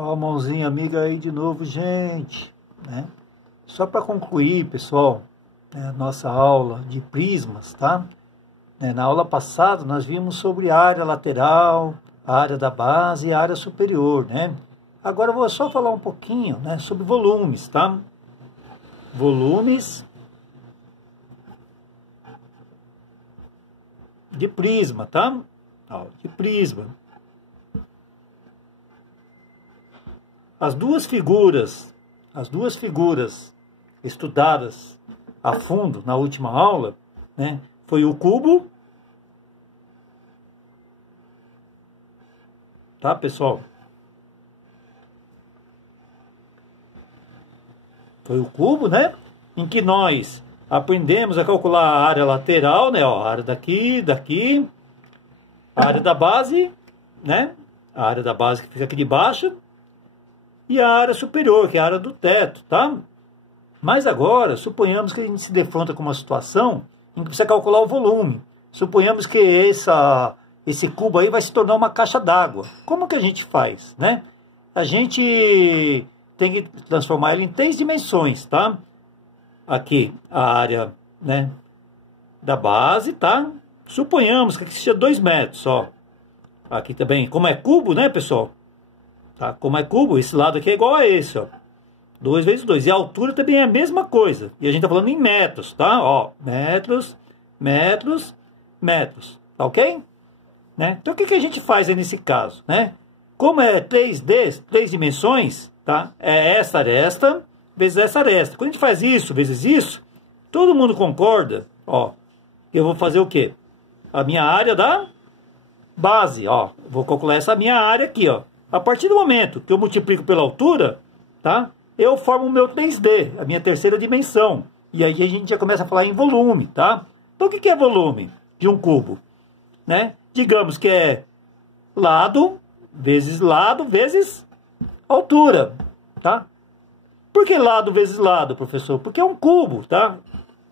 Ó, a mãozinha amiga aí de novo, gente, né? Só para concluir, pessoal, a nossa aula de prismas, tá? Na aula passada nós vimos sobre a área lateral, a área da base e a área superior, né? Agora eu vou só falar um pouquinho, né, sobre volumes, tá? Volumes de prisma, tá? Ó, de prisma. As duas figuras estudadas a fundo na última aula, né, foi o cubo, tá, pessoal? Foi o cubo, né, em que nós aprendemos a calcular a área lateral, né, ó, a área daqui, a área da base, né, a área da base que fica aqui de baixo, e a área superior, que é a área do teto, tá? Mas agora, suponhamos que a gente se defronta com uma situação em que precisa calcular o volume. Suponhamos que esse cubo aí vai se tornar uma caixa d'água. Como que a gente faz, né? A gente tem que transformar ele em 3 dimensões, tá? Aqui, a área, né, da base, tá? Suponhamos que aqui seja 2 metros, ó. Aqui também, como é cubo, né, pessoal? Tá? Como é cubo, esse lado aqui é igual a esse, ó. 2 vezes 2. E a altura também é a mesma coisa. E a gente tá falando em metros, tá? Ó, metros, metros, metros. Tá ok? Né? Então o que a gente faz aí nesse caso, né? Como é 3D, 3 dimensões, tá? É esta aresta vezes essa aresta. Quando a gente faz isso vezes isso, todo mundo concorda, ó, que eu vou fazer o quê? A minha área da base, ó. Vou calcular essa minha área aqui, ó. A partir do momento que eu multiplico pela altura, tá? Eu formo o meu 3D, a minha terceira dimensão. E aí a gente já começa a falar em volume, tá? Então o que é volume de um cubo? Né? Digamos que é lado vezes altura, tá? Por que lado vezes lado, professor? Porque é um cubo, tá?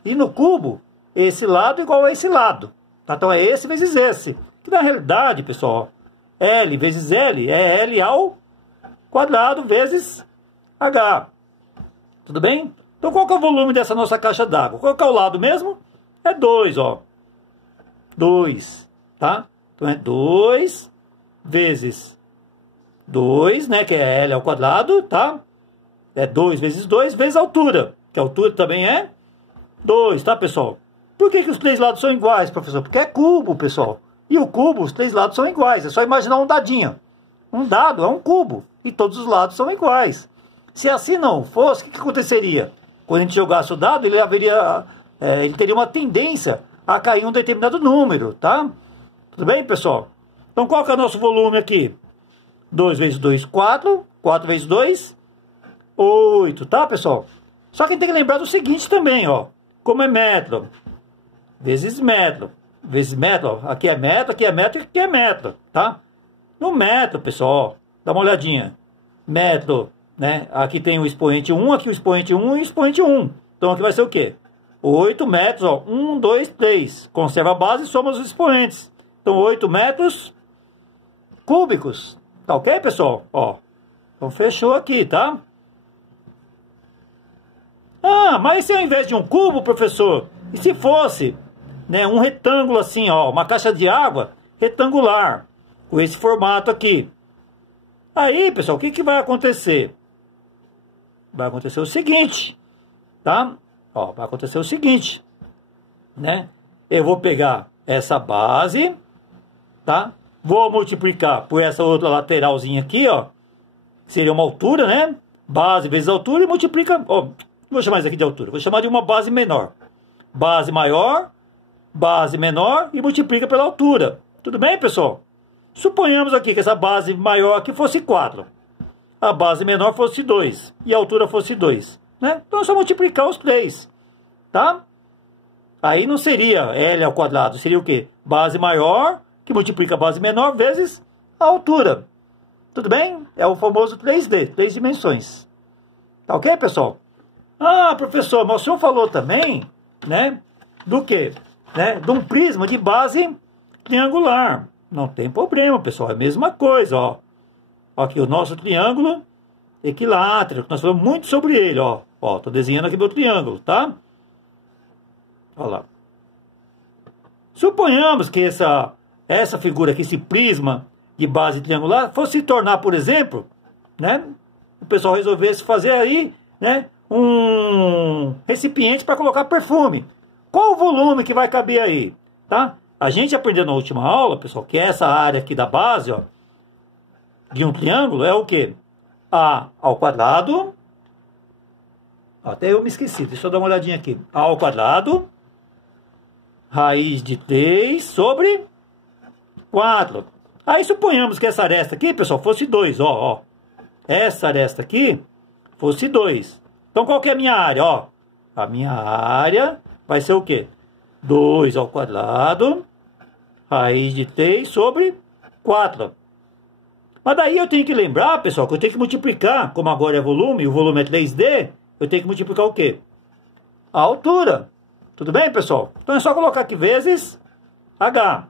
E no cubo, esse lado é igual a esse lado. Tá? Então é esse vezes esse. Que na realidade, pessoal, L vezes L é L ao quadrado vezes H. Tudo bem? Então qual que é o volume dessa nossa caixa d'água? Qual que é o lado mesmo? É 2, ó. 2, tá? Então é 2 vezes 2, né? Que é L ao quadrado, tá? É 2 vezes a altura. Que a altura também é 2, tá, pessoal? Por que os 3 lados são iguais, professor? Porque é cubo, pessoal. E o cubo, os 3 lados são iguais. É só imaginar um dadinho. Um dado é um cubo. E todos os lados são iguais. Se assim não fosse, o que aconteceria? Quando a gente jogasse o dado, ele teria uma tendência a cair um determinado número, tá? Tudo bem, pessoal? Então, qual que é o nosso volume aqui? 2 vezes 2, 4. 4 vezes 2, 8, tá, pessoal? Só que a gente tem que lembrar do seguinte também, ó. Como é metro vezes metro. Vezes metro, ó. Aqui é metro, aqui é metro e aqui é metro, tá? No metro, pessoal, dá uma olhadinha. Metro, né? Aqui tem o expoente 1, aqui o expoente 1 e o expoente 1. Então aqui vai ser o quê? 8 metros, ó. 1, 2, 3. Conserva a base e soma os expoentes. Então 8 metros cúbicos. Tá ok, pessoal? Ó. Então fechou aqui, tá? Ah, mas se ao invés de um cubo, professor, e se fosse, né, um retângulo assim, ó, uma caixa de água retangular, com esse formato aqui. Aí, pessoal, o que vai acontecer? Vai acontecer o seguinte, tá? Ó, vai acontecer o seguinte, né? Eu vou pegar essa base, tá? Vou multiplicar por essa outra lateralzinha aqui, ó. Seria uma altura, né? Base vezes altura e multiplica... Ó, não vou chamar isso aqui de altura, vou chamar de uma base menor. Base maior, base menor e multiplica pela altura. Tudo bem, pessoal? Suponhamos aqui que essa base maior aqui fosse 4. A base menor fosse 2. E a altura fosse 2. Né? Então é só multiplicar os 3. Tá? Aí não seria L ao quadrado. Seria o quê? Base maior, que multiplica a base menor, vezes a altura. Tudo bem? É o famoso 3D, 3 dimensões. Tá ok, pessoal? Ah, professor, mas o senhor falou também, né? Do quê? Né? De um prisma de base triangular. Não tem problema, pessoal. É a mesma coisa, ó. Aqui o nosso triângulo equilátero, nós falamos muito sobre ele, ó. Ó, tô desenhando aqui meu triângulo, tá? Olha lá. Suponhamos que essa figura aqui, esse prisma de base triangular, fosse se tornar, por exemplo, né? O pessoal resolvesse fazer aí, né? Um recipiente para colocar perfume. Qual o volume que vai caber aí, tá? A gente aprendeu na última aula, pessoal, que essa área aqui da base, ó, de um triângulo é o quê? A ao quadrado. Até eu me esqueci, deixa eu dar uma olhadinha aqui. A ao quadrado, raiz de 3 sobre 4. Aí suponhamos que essa aresta aqui, pessoal, fosse 2, ó. Essa aresta aqui fosse 2. Então qual que é a minha área, ó? A minha área vai ser o quê? 2 ao quadrado, raiz de 3 sobre 4. Mas daí eu tenho que lembrar, pessoal, que eu tenho que multiplicar, como agora é volume, e o volume é 3D, eu tenho que multiplicar o quê? A altura. Tudo bem, pessoal? Então é só colocar aqui vezes H.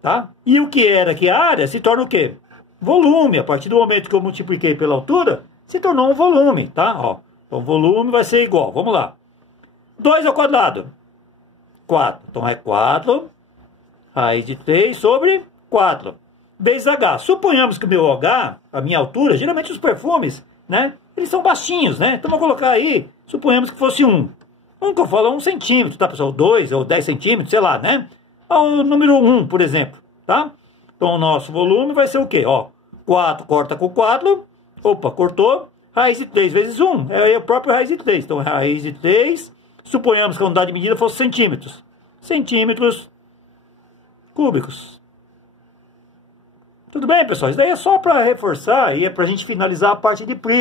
Tá? E o que era aqui a área se torna o quê? Volume. A partir do momento que eu multipliquei pela altura, se tornou um volume, tá? Ó, então o volume vai ser igual. Vamos lá. 2 ao quadrado. 4. Então é 4 raiz de 3 sobre 4. Vezes H. Suponhamos que o meu H, a minha altura, geralmente os perfumes, né? Eles são baixinhos, né? Então vou colocar aí, suponhamos que fosse 1. Um que eu falo é 1 centímetro, tá, pessoal? 2 ou 10 centímetros, sei lá, né? O número 1, por exemplo, tá? Então o nosso volume vai ser o quê? Ó, 4 corta com 4. Opa, cortou. Raiz de 3 vezes 1. É o próprio raiz de 3. Então raiz de 3. Suponhamos que a unidade de medida fosse centímetros. Centímetros cúbicos. Tudo bem, pessoal? Isso daí é só para reforçar e é para a gente finalizar a parte de prisma.